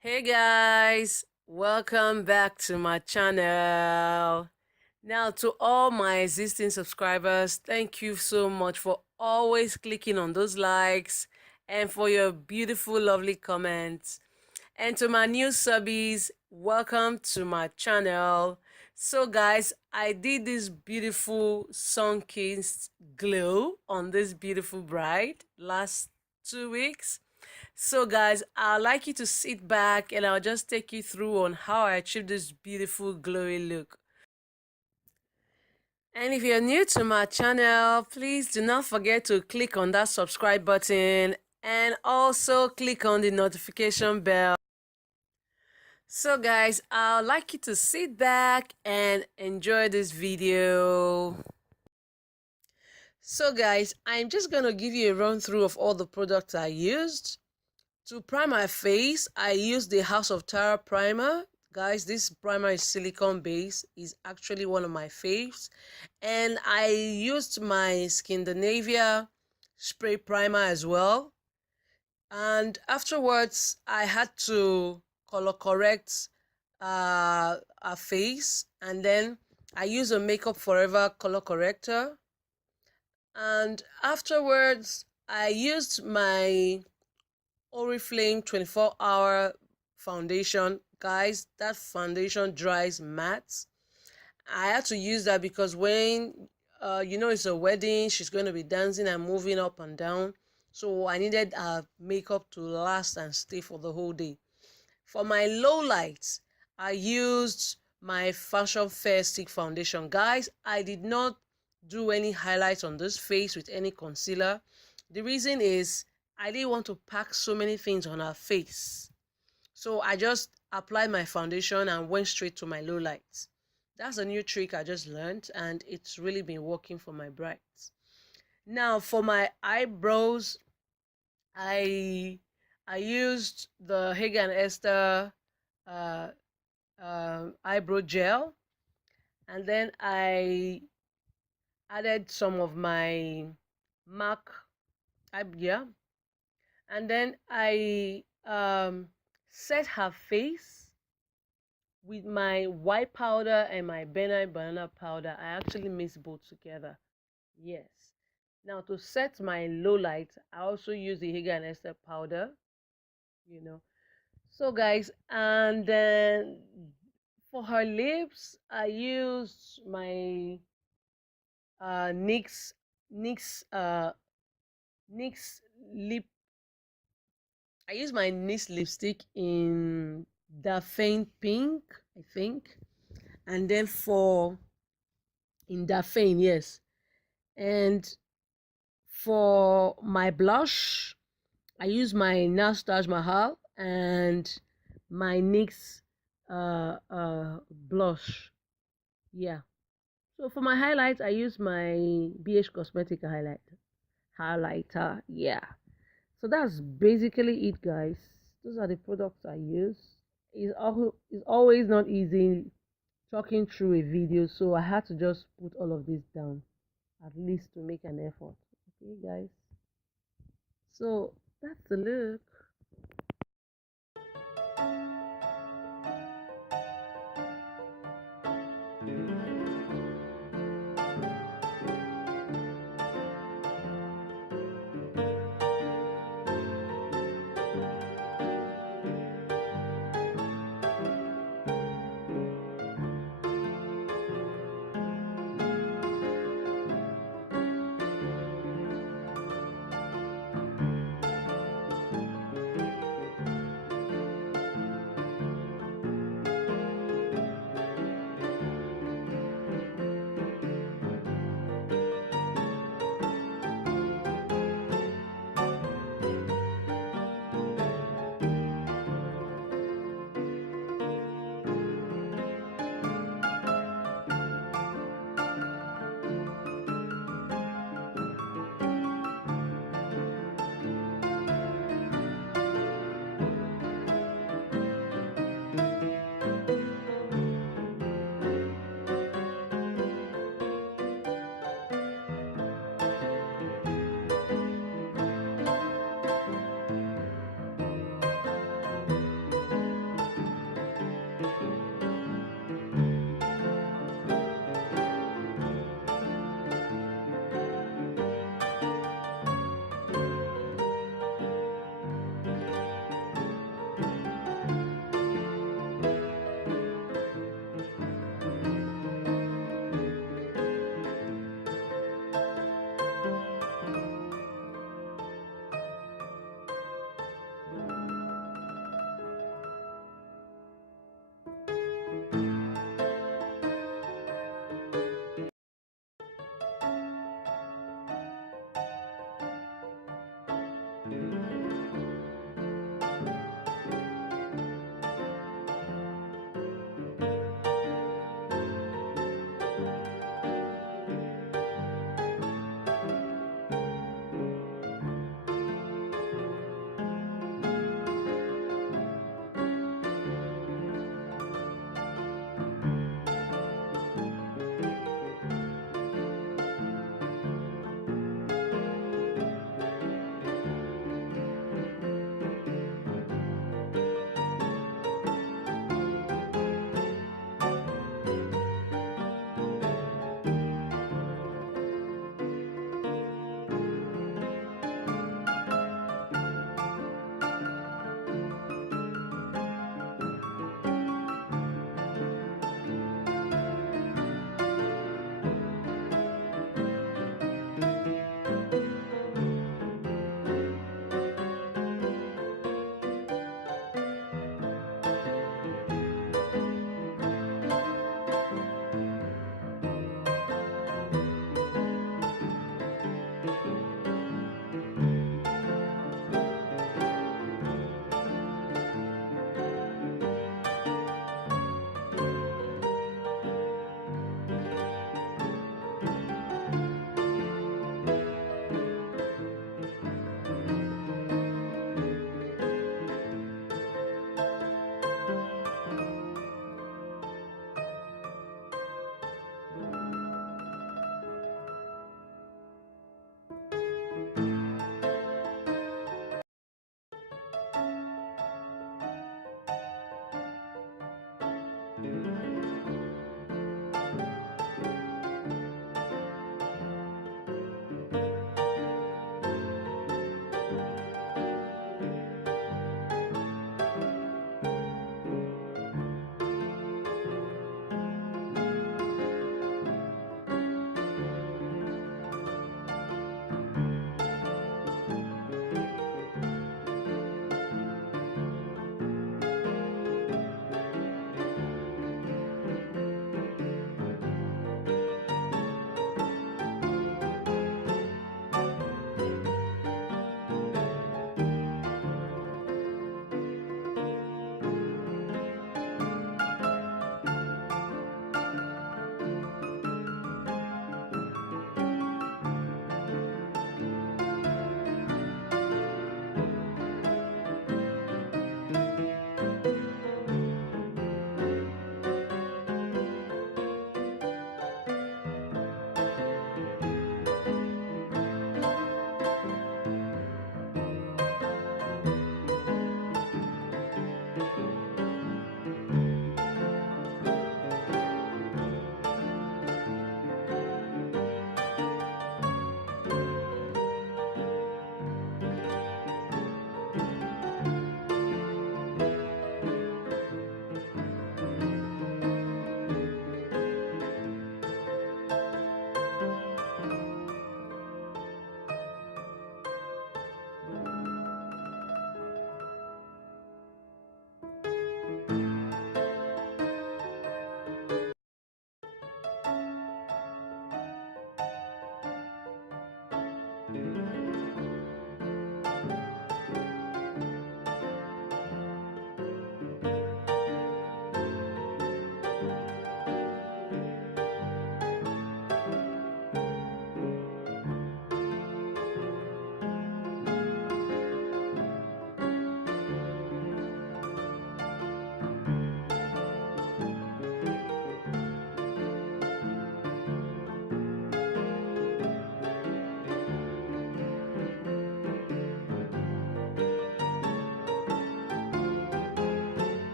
Hey guys, welcome back to my channel. Now, to all my existing subscribers, thank you so much for always clicking on those likes and for your beautiful, lovely comments. And to my new subbies, welcome to my channel. So guys, I did this beautiful sun-kissed glow on this beautiful bride last 2 weeks. So guys, I'd like you to sit back and I'll just take you through on how I achieved this beautiful glowy look. And if you're new to my channel, please do not forget to click on that subscribe button and also click on the notification bell. So guys, I'd like you to sit back and enjoy this video. So guys, I'm just going to give you a run through of all the products I used. To prime my face, I used the House of Tara primer. Guys, this primer is silicone base, is actually one of my faves. And I used my Scandinavia spray primer as well. And afterwards, I had to color correct her face. And then I used a Makeup Forever color corrector. And afterwards, I used my Oriflame 24-hour foundation. Guys, that foundation dries matte. I had to use that because when it's a wedding, she's going to be dancing and moving up and down, so I needed makeup to last and stay for the whole day. For my low lights, I used my Fashion Fair stick foundation. Guys, I did not do any highlights on this face with any concealer. The reason is I didn't want to pack so many things on her face. So I just applied my foundation and went straight to my low lights. That's a new trick I just learned and it's really been working for my brides. Now for my eyebrows, I used the Hagen Esther eyebrow gel, and then I added some of my MAC yeah, and then I set her face with my white powder and my benign banana powder. I actually mix both together. Yes. Now to set my low light, I also use the Hagen Esther powder. So guys, and then for her lips, I used my NYX NYX NYX lip. I use my NYX lipstick in the faint pink, I think, and then in the faint, yes. And for my blush, I use my NARS Taj Mahal and my NYX blush. Yeah. So for my highlights, I use my BH Cosmetic highlighter. Yeah. So that's basically it, guys. Those are the products I use. It's always not easy talking through a video, so I had to just put all of this down, at least to make an effort. Okay, guys. So that's the look.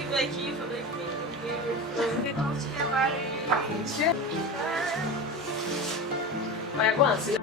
you, Becky, for making me beautiful. Go and see.